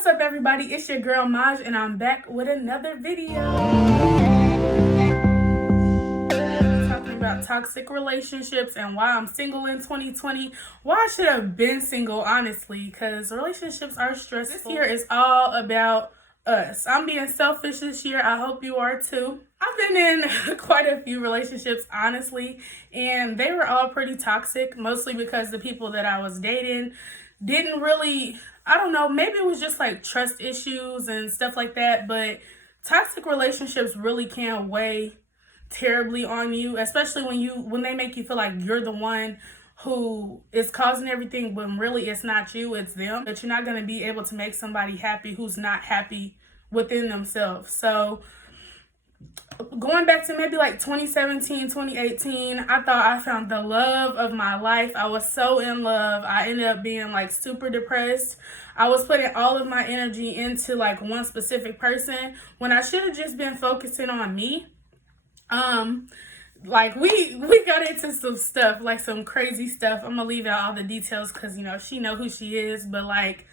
What's up, everybody? It's your girl Maj, and I'm back with another video. Talking about toxic relationships and why I'm single in 2020. Why I should have been single, honestly, because relationships are stressful. This year is all about us. I'm being selfish this year. I hope you are too. I've been in quite a few relationships, honestly, and they were all pretty toxic, mostly because the people that I was dating didn't really, I don't know, maybe it was just like trust issues and stuff like that, but toxic relationships really can weigh terribly on you, especially when they make you feel like you're the one who is causing everything when really it's not you, it's them. That you're not going to be able to make somebody happy who's not happy within themselves. So going back to maybe like 2017, 2018, I thought I found the love of my life. I was so in love. I ended up being like super depressed. I was putting all of my energy into like one specific person when I should have just been focusing on me. Like we got into some stuff, like some crazy stuff. I'm gonna leave out all the details because she know who she is, but like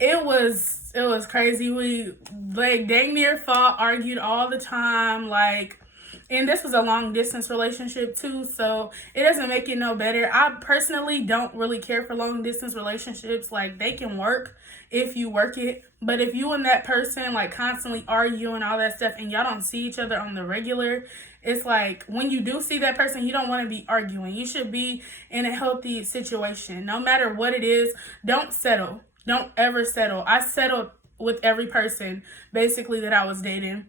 it was crazy. We like dang near fought, argued all the time, like, and this was a long distance relationship too, so it doesn't make it no better. I personally don't really care for long distance relationships. Like, they can work if you work it, but if you and that person like constantly argue and all that stuff and y'all don't see each other on the regular, it's like when you do see that person, you don't want to be arguing. You should be in a healthy situation. No matter what it is, don't settle. Don't ever settle. I settled with every person basically that I was dating.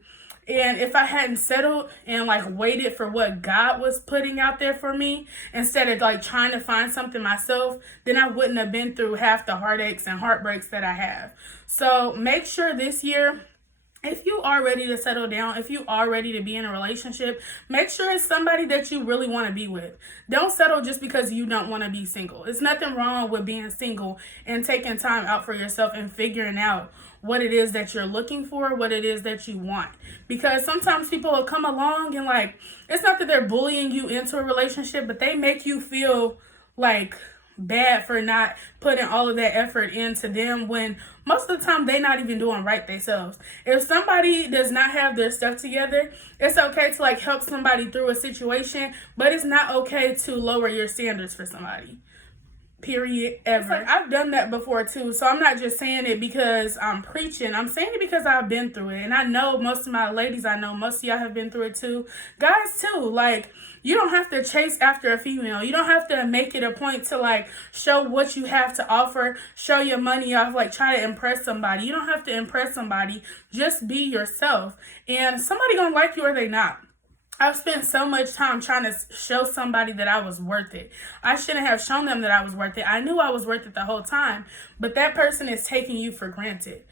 And if I hadn't settled and like waited for what God was putting out there for me, instead of like trying to find something myself, then I wouldn't have been through half the heartaches and heartbreaks that I have. So make sure this year, if you are ready to settle down, if you are ready to be in a relationship, make sure it's somebody that you really want to be with. Don't settle just because you don't want to be single. It's nothing wrong with being single and taking time out for yourself and figuring out what it is that you're looking for, what it is that you want. Because sometimes people will come along and like, it's not that they're bullying you into a relationship, but they make you feel like bad for not putting all of that effort into them when most of the time they're not even doing right themselves. If somebody does not have their stuff together, it's okay to like help somebody through a situation, but it's not okay to lower your standards for somebody. Period. Ever. Like, I've done that before too, so I'm not just saying it because I'm preaching. I'm saying it because I've been through it, and I know most of my ladies, I know most of y'all have been through it too. Guys too. Like, you don't have to chase after a female. You don't have to make it a point to like show what you have to offer, show your money off, like try to impress somebody. You don't have to impress somebody. Just be yourself, and somebody gonna like you or they not. I've spent so much time trying to show somebody that I was worth it. I shouldn't have shown them that I was worth it. I knew I was worth it the whole time, but that person is taking you for granted.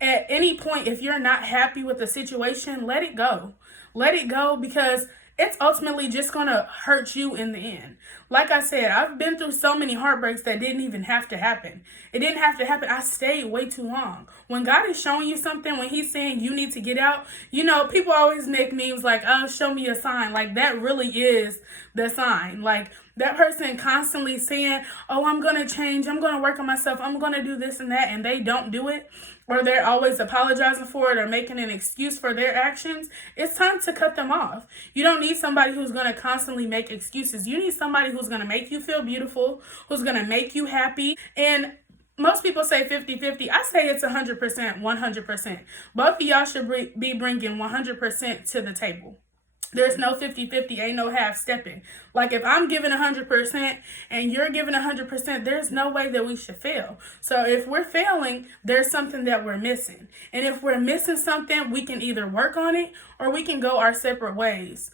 At any point, if you're not happy with the situation, let it go. Let it go, because it's ultimately just going to hurt you in the end. Like I said, I've been through so many heartbreaks that didn't even have to happen. It didn't have to happen. I stayed way too long. When God is showing you something, when he's saying you need to get out, people always make memes like, oh, show me a sign. Like, that really is the sign. Like, that person constantly saying, oh, I'm going to change. I'm going to work on myself. I'm going to do this and that. And they don't do it, or they're always apologizing for it or making an excuse for their actions. It's time to cut them off. You don't need somebody who's going to constantly make excuses. You need somebody who's going to make you feel beautiful, who's going to make you happy. And most people say 50-50. I say it's 100%, 100%. Both of y'all should be bringing 100% to the table. There's no 50-50, ain't no half stepping. Like, if I'm giving 100% and you're giving 100%, there's no way that we should fail. So if we're failing, there's something that we're missing. And if we're missing something, we can either work on it or we can go our separate ways.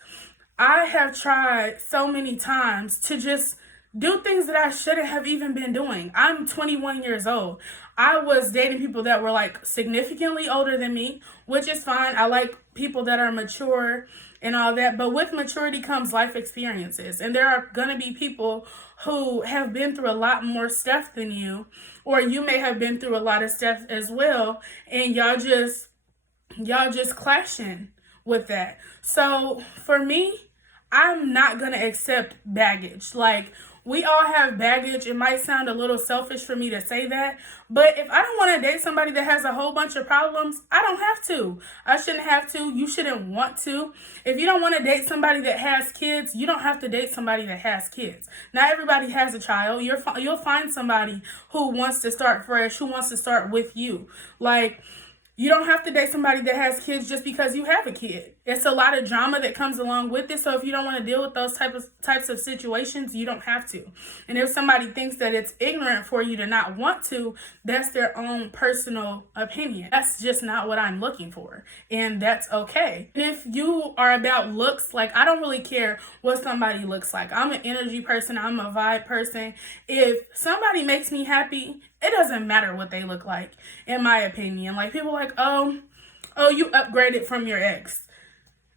I have tried so many times to just do things that I shouldn't have even been doing. I'm 21 years old. I was dating people that were like significantly older than me, which is fine. I like people that are mature and all that, but with maturity comes life experiences, and there are going to be people who have been through a lot more stuff than you, or you may have been through a lot of stuff as well, and y'all just clashing with that. So for me, I'm not going to accept baggage. Like, we all have baggage. It might sound a little selfish for me to say that, but if I don't want to date somebody that has a whole bunch of problems, I don't have to. I shouldn't have to. You shouldn't want to. If you don't want to date somebody that has kids, you don't have to date somebody that has kids. Not everybody has a child. You'll find somebody who wants to start fresh, who wants to start with you. Like, you don't have to date somebody that has kids just because you have a kid. It's a lot of drama that comes along with it. So if you don't want to deal with those types of situations, you don't have to. And if somebody thinks that it's ignorant for you to not want to, that's their own personal opinion. That's just not what I'm looking for. And that's okay. And if you are about looks, like, I don't really care what somebody looks like. I'm an energy person. I'm a vibe person. If somebody makes me happy, it doesn't matter what they look like, in my opinion. Like, people like, oh, you upgraded from your ex.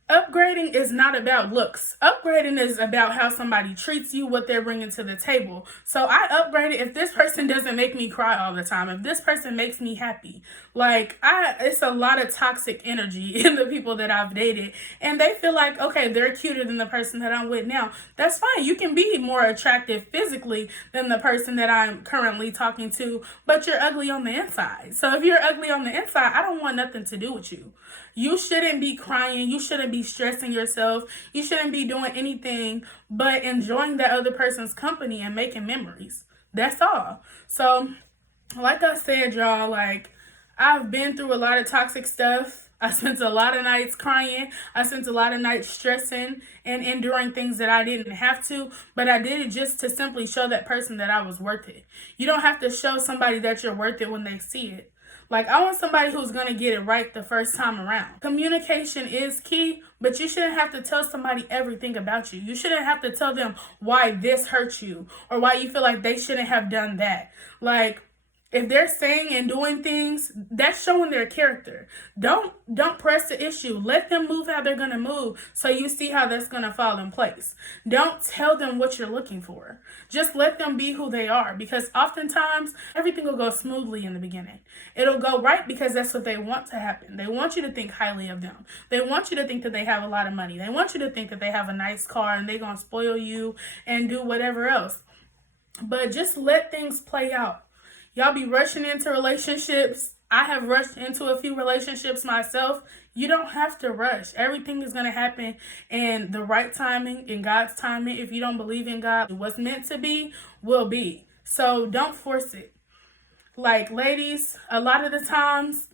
Upgrading is not about looks. Upgrading is about how somebody treats you, what they're bringing to the table. So I upgraded if this person doesn't make me cry all the time, if this person makes me happy. Like, it's a lot of toxic energy in the people that I've dated, and they feel like, okay, they're cuter than the person that I'm with now. That's fine. You can be more attractive physically than the person that I'm currently talking to, but you're ugly on the inside. So if you're ugly on the inside, I don't want nothing to do with you. You shouldn't be crying. You shouldn't be stressing yourself. You shouldn't be doing anything but enjoying that other person's company and making memories. That's all. So, like I said, y'all, like, I've been through a lot of toxic stuff. I spent a lot of nights crying. I spent a lot of nights stressing and enduring things that I didn't have to, but I did it just to simply show that person that I was worth it. You don't have to show somebody that you're worth it when they see it. Like, I want somebody who's going to get it right the first time around. Communication is key, but you shouldn't have to tell somebody everything about you. You shouldn't have to tell them why this hurt you or why you feel like they shouldn't have done that. Like, if they're saying and doing things, that's showing their character. Don't press the issue. Let them move how they're going to move so you see how that's going to fall in place. Don't tell them what you're looking for. Just let them be who they are, because oftentimes everything will go smoothly in the beginning. It'll go right because that's what they want to happen. They want you to think highly of them. They want you to think that they have a lot of money. They want you to think that they have a nice car and they're going to spoil you and do whatever else. But just let things play out. Y'all be rushing into relationships. I have rushed into a few relationships myself. You don't have to rush. Everything is going to happen in the right timing, in God's timing. If you don't believe in God, what's meant to be will be. So don't force it. Like, ladies, a lot of the times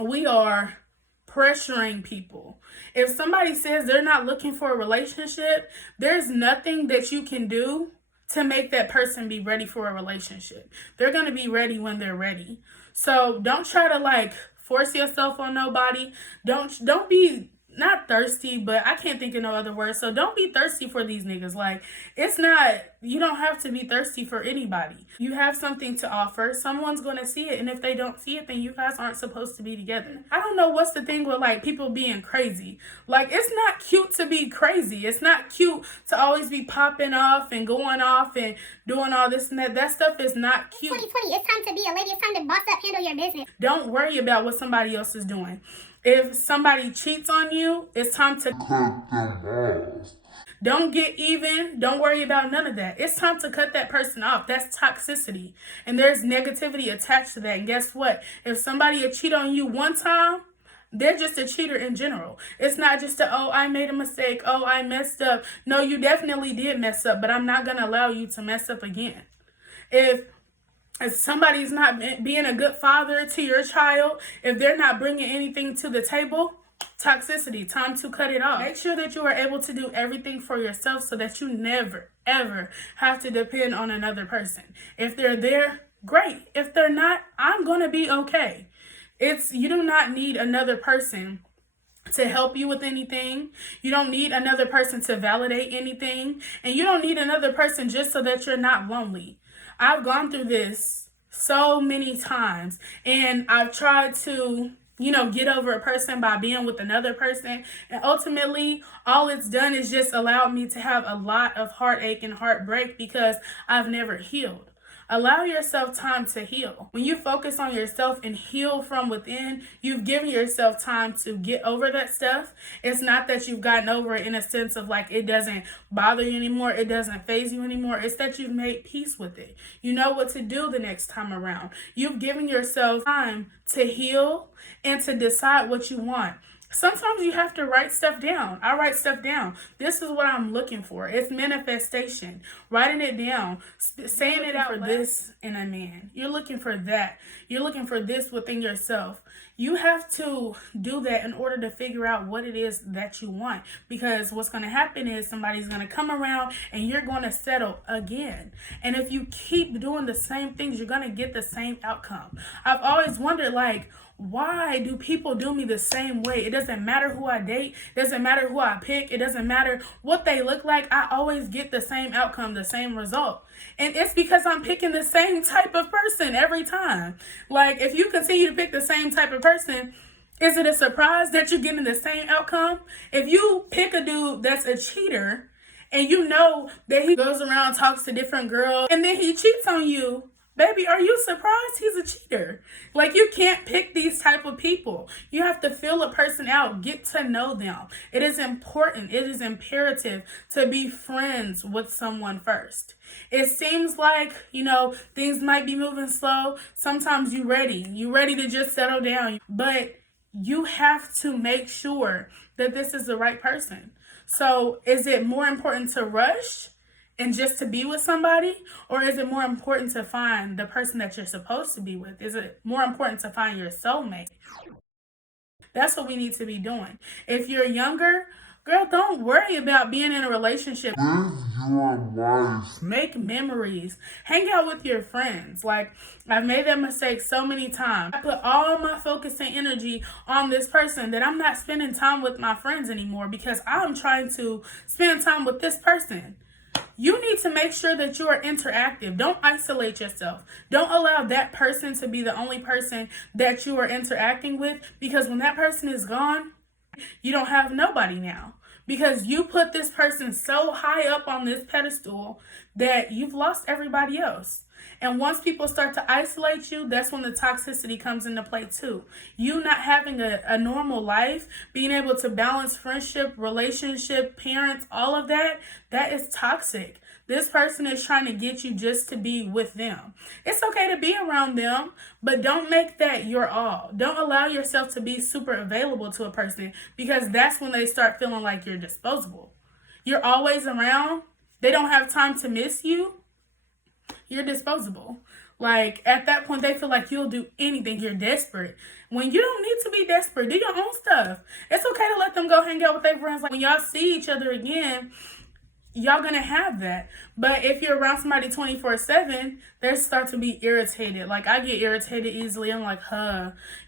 we are pressuring people. If somebody says they're not looking for a relationship, there's nothing that you can do to make that person be ready for a relationship. They're going to be ready when they're ready. So don't try to, like, force yourself on nobody. Don't be not thirsty, but I can't think of no other word. So don't be thirsty for these niggas. Like, you don't have to be thirsty for anybody. You have something to offer. Someone's going to see it. And if they don't see it, then you guys aren't supposed to be together. I don't know what's the thing with, like, people being crazy. Like, it's not cute to be crazy. It's not cute to always be popping off and going off and doing all this and that. That stuff is not cute. 2020, it's time to be a lady. It's time to boss up, handle your business. Don't worry about what somebody else is doing. If somebody cheats on you, it's time to cut them off. Don't get even. Don't worry about none of that. It's time to cut that person off. That's toxicity. And there's negativity attached to that. And guess what? If somebody will cheat on you one time, they're just a cheater in general. It's not just oh, I made a mistake. Oh, I messed up. No, you definitely did mess up, but I'm not going to allow you to mess up again. If somebody's not being a good father to your child, if they're not bringing anything to the table, toxicity, time to cut it off. Make sure that you are able to do everything for yourself so that you never, ever have to depend on another person. If they're there, great. If they're not, I'm going to be okay. You do not need another person to help you with anything. You don't need another person to validate anything. And you don't need another person just so that you're not lonely. I've gone through this so many times, and I've tried to, get over a person by being with another person. And ultimately, all it's done is just allowed me to have a lot of heartache and heartbreak because I've never healed. Allow yourself time to heal. When you focus on yourself and heal from within, you've given yourself time to get over that stuff. It's not that you've gotten over it in a sense of like it doesn't bother you anymore, it doesn't faze you anymore. It's that you've made peace with it. You know what to do the next time around. You've given yourself time to heal and to decide what you want. Sometimes you have to write stuff down. I write stuff down. This is what I'm looking for. It's manifestation. Writing it down. Saying it out for this in a man. You're looking for that. You're looking for this within yourself. You have to do that in order to figure out what it is that you want. Because what's going to happen is somebody's going to come around and you're going to settle again. And if you keep doing the same things, you're going to get the same outcome. I've always wondered, like, why do people do me the same way? It doesn't matter who I date. It doesn't matter who I pick. It doesn't matter what they look like. I always get the same outcome, the same result. And it's because I'm picking the same type of person every time. Like, if you continue to pick the same type of person, is it a surprise that you're getting the same outcome? If you pick a dude that's a cheater and you know that he goes around, talks to different girls, and then he cheats on you, baby, are you surprised he's a cheater? Like, you can't pick these type of people. You have to feel a person out, get to know them. It is important, it is imperative to be friends with someone first. It seems like, things might be moving slow. Sometimes you're ready to just settle down, but you have to make sure that this is the right person. So is it more important to rush and just to be with somebody? Or is it more important to find the person that you're supposed to be with? Is it more important to find your soulmate? That's what we need to be doing. If you're younger, girl, don't worry about being in a relationship. Make memories. Hang out with your friends. Like, I've made that mistake so many times. I put all my focus and energy on this person that I'm not spending time with my friends anymore because I'm trying to spend time with this person. You need to make sure that you are interactive. Don't isolate yourself. Don't allow that person to be the only person that you are interacting with, because when that person is gone, you don't have nobody now. Because you put this person so high up on this pedestal that you've lost everybody else. And once people start to isolate you, that's when the toxicity comes into play too. You not having a normal life, being able to balance friendship, relationship, parents, all of that, that is toxic. This person is trying to get you just to be with them. It's okay to be around them, but don't make that your all. Don't allow yourself to be super available to a person, because that's when they start feeling like you're disposable. You're always around. They don't have time to miss you. You're disposable. Like, at that point, they feel like you'll do anything. You're desperate. When you don't need to be desperate, do your own stuff. It's okay to let them go hang out with their friends. Like, when y'all see each other again, y'all gonna have that. But if you're around somebody 24/7, they start to be irritated. Like, I get irritated easily. I'm like,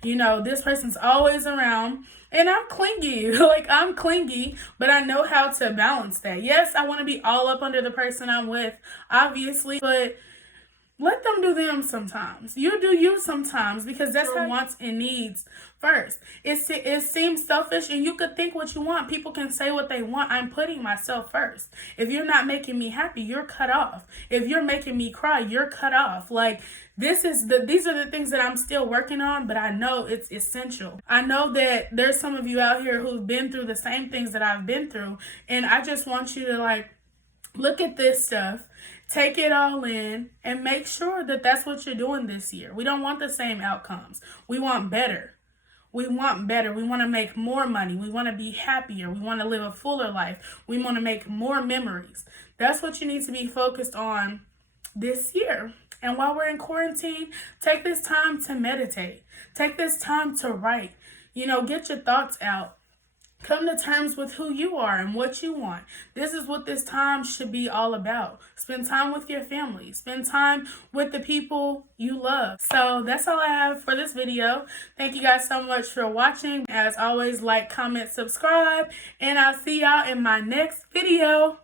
this person's always around. And I'm clingy. I'm clingy, but I know how to balance that. Yes, I want to be all up under the person I'm with, obviously, but let them do them sometimes. You do you sometimes, because that's how wants and needs first. It seems selfish, and you could think what you want. People can say what they want. I'm putting myself first. If you're not making me happy, you're cut off. If you're making me cry, you're cut off. Like, these are the things that I'm still working on, but I know it's essential. I know that there's some of you out here who've been through the same things that I've been through, and I just want you to look at this stuff, take it all in, and make sure that that's what you're doing this year. We don't want the same outcomes. We want better. We want better. We want to make more money. We want to be happier. We want to live a fuller life. We want to make more memories. That's what you need to be focused on this year. And while we're in quarantine, take this time to meditate. Take this time to write. Get your thoughts out. Come to terms with who you are and what you want. This is what this time should be all about. Spend time with your family. Spend time with the people you love. So that's all I have for this video. Thank you guys so much for watching. As always, like, comment, subscribe, and I'll see y'all in my next video.